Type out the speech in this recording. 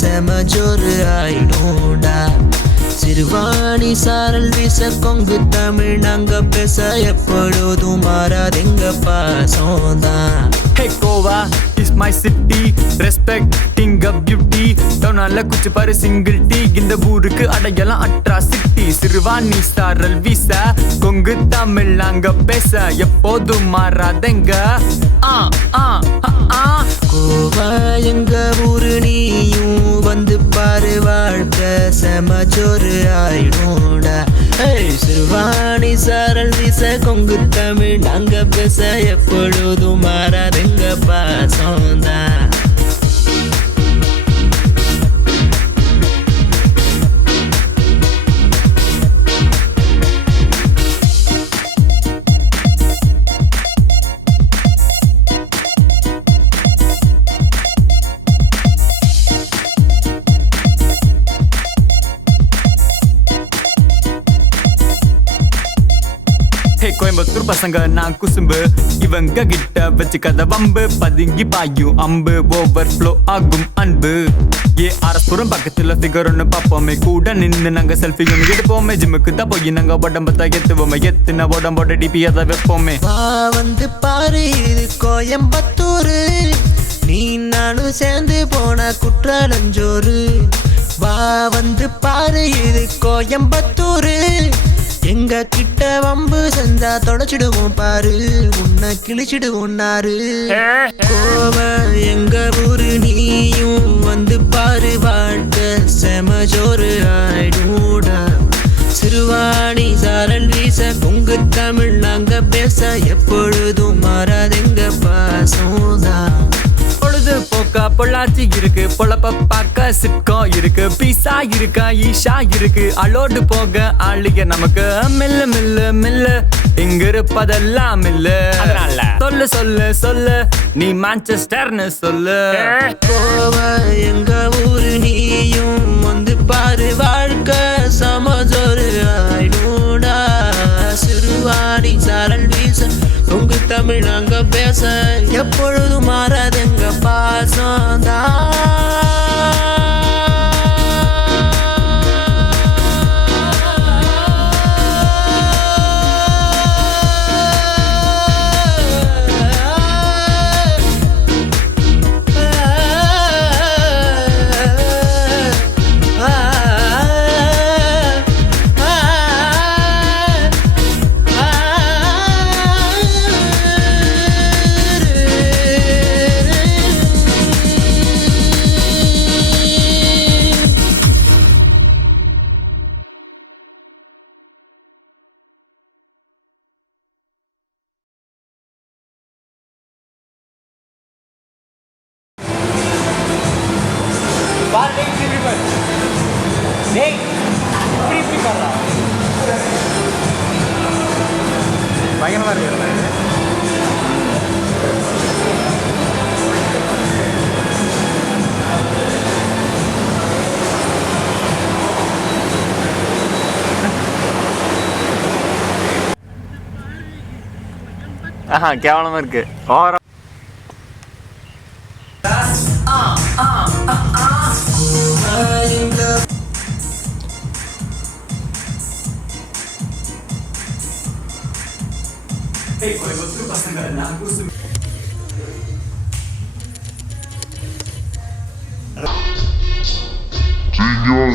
செமஜோரு ஆயிடும்டா. சிறுவாணி சாரல் வீச கொங்கு தமிழ் நாங்க பேச எப்பொழுதும் மாறாதெங்க பாசம்தான். Hey Goa is my city, respecting a beauty. டவுனால குச்சி பாரு சிங்கிள் டீ, இந்த ஊருக்கு அடையலாம் அட்ராசிட்டி. சிறுவாணி சாரல் வீச கொங்கு தமிழ் நாங்க பேச எப்போதும் மாறாதெங்க. கோவா எங்க ஊரு நீயும் வந்து பாரு, வாழ்க்கை செமஜோரு ஆயிடும்டா. சிறுவாணி சாரல் வீச கொங்கு தமிழ் நாங்க பேச எப்பொழுதும் மாறாதெங்க பாசம்தான். கோயம்புத்தூர் பசங்க நான் குசும்பு, இவங்க கிட்ட வச்சு கதை வம்பு. பதுங்கி பாயும் அம்பு, ஓவர் ஃப்ளோ ஆகும் அன்பு. ஆர்எஸ்புரம் பக்கத்துல ஃபிகர் ஒன்று பார்ப்போமே, கூட நின்று நாங்க செல்ஃபி ஒன்று எடுப்போமே. ஜிம்முக்கு தான் போய் நாங்க உடம்பத்தான் எத்துவோமே, எத்துன உடம்போட டிபி அதை வைப்போமே. வந்து பாரு இது கோயம்புத்தூரு, நீ நானும் சேர்ந்து போன குற்றாலஞ்சோறு. வந்து பாரு இது கோயம்புத்தூரு, எங்க கிட்ட வம்பு செஞ்சா தொடச்சிடுவோம் பாரு, உன்னை கிழிச்சிடுவோம் நாரு. கோவம் எங்க ஊரு நீயும் வந்து பாரு, வாழ்க்கை செமஜோரு ஆயிடும்டா. சிறுவாணி சாரல் வீச கொங்கு தமிழ் நாங்க பேச எப்பொழுதும் மாறாதெங்க பாசம்தான். பொழுதுபோக்கா பொள்ளாச்சி இருக்கு, பொழப்ப பார்க்க சிட்கோ இருக்கு, பீஸா இருக்கா ஈஷா இருக்கு. அலோடு போக ஆளுக நமக்கு மெல்ல மெல்ல மெல்ல, இங்க இருப்பதெல்லாம் இல்ல. சொல்லு சொல்லு சொல்லு நீ மான்செஸ்டர்னு சொல்லு. கோவா எங்க ஊரு நீயும் வந்து பாரு, வாழ்க்கை சமஜோரு ஆயிடும்டா. சிறுவாணி சாரல் வீச கொங்கு தமிழ் நாங்க பேச எப்பொழுதும் மாறாதெங்க பாசம்தான். பயங்கரமா இருக்கு. கேவலமா இருக்கு. கோயம்புத்தூர் பசங்க நான் குசும்பு. Signor